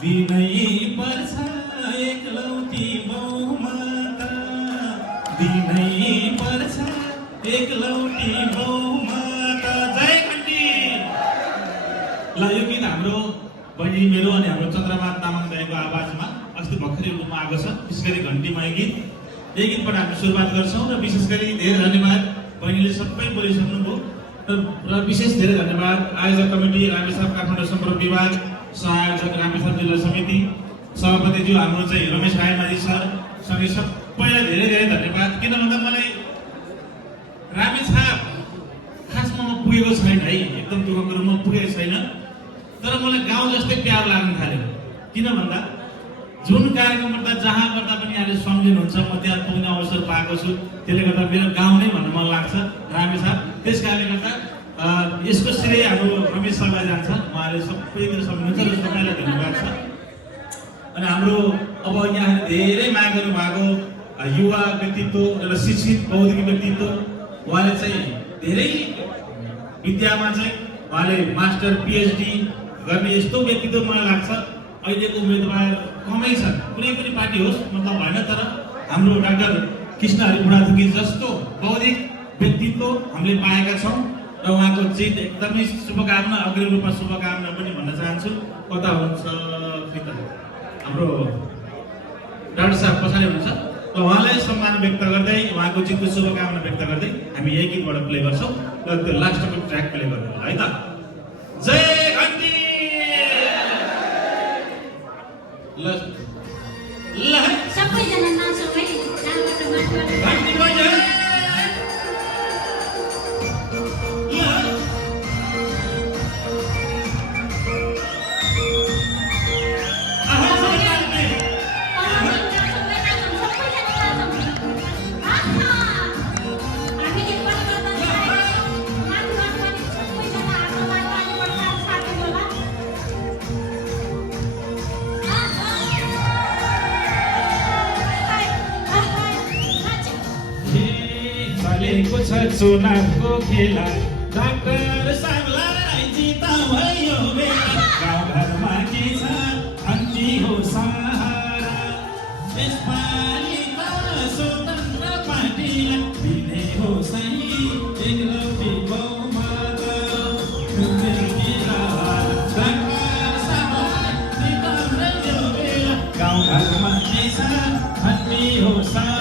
दिनै पर्छ एकलौटी बहुमाता, दिनै पर्छ एकलौटी बहुमाता। जय घन्टी। ल यो गीत हाम्रो बहिनी मेरो अनि हाम्रो चन्द्रमान तामाङ दाइको आवाजमा अस्ति भर्खरै रूपमा आएको छ, विशेष गरी घन्टीमय गीत। यही गीतबाट हामी सुरुवात गर्छौँ र विशेष गरी धेरै धन्यवाद, बहिनीले सबै बोलिसक्नुभयो र विशेष धेरै धन्यवाद आयोजक कमिटी रामेछाप काठमाडौँ सम्पर्क विभाग, सहआयोजक रामेछाप जिल्ला समिति, सभापतिज्यू हाम्रो चाहिँ रमेश रायमाझी सर सँगै सबैलाई धेरै धेरै धन्यवाद। किन भन्दा मलाई रामेछाप खासमा म पुगेको छैन है, एकदम दुःखको रूपमा पुगेको छैन, तर मलाई गाउँ जस्तै प्यार लाग्न थाल्यो। किन भन्दा जुन कार्यक्रम गर्दा जहाँ गर्दा पनि यहाँले सम्झिनुहुन्छ, म त्यहाँ पुग्ने अवसर पाएको छु। त्यसले गर्दा मेरो गाउँ नै भन्न मन लाग्छ रामेछाप। त्यस कारणले गर्दा यसको श्रेय हाम्रो रमेश सरलाई जान्छ, उहाँले सबैतिर सम्झिनुहुन्छ र सबैलाई धन्यवाद छ। अनि हाम्रो अब यहाँ धेरै माग गर्नुभएको युवा व्यक्तित्व, एउटा शिक्षित बौद्धिक व्यक्तित्व, उहाँले चाहिँ धेरै विद्यामा चाहिँ उहाँले मास्टर पिएचडी गर्ने यस्तो व्यक्तित्व मलाई लाग्छ। अहिलेको उम्मेदवार कमै छन्, कुनै पनि पार्टी होस् मतलब होइन, तर हाम्रो डाक्टर कृष्ण हरि बुढाथोकी जस्तो बौद्धिक व्यक्तित्व हामीले पाएका छौँ र उहाँको जित एकदमै शुभकामना, अग्रिम रूपमा शुभकामना पनि भन्न चाहन्छु। कता हुनुहुन्छ हाम्रो डाक्टर साहब पछाडि हुनुहुन्छ, र उहाँलाई सम्मान व्यक्त गर्दै उहाँको जितको शुभकामना व्यक्त गर्दै हामी यही गीतबाट प्ले गर्छौँ र त्यो लास्टको ट्र्याक प्ले गर्नु होला है त। जय घन्टी। ल सबैजना नाचौँ है, घन्टी बज्यो। चलेको छ चुनावको खेला, डाक्टर साहबलाई जिता भयो बेला। गाउँघरमा के छ घन्टी हो सहारा, यसपालि त स्वतन्त्र पार्टीलाई दिने हो सही एकलौटी बहुमाता। डाक्टर साहबलाई जिता भयो बेला। गाउँघरमा के छ घन्टी हो सहारा।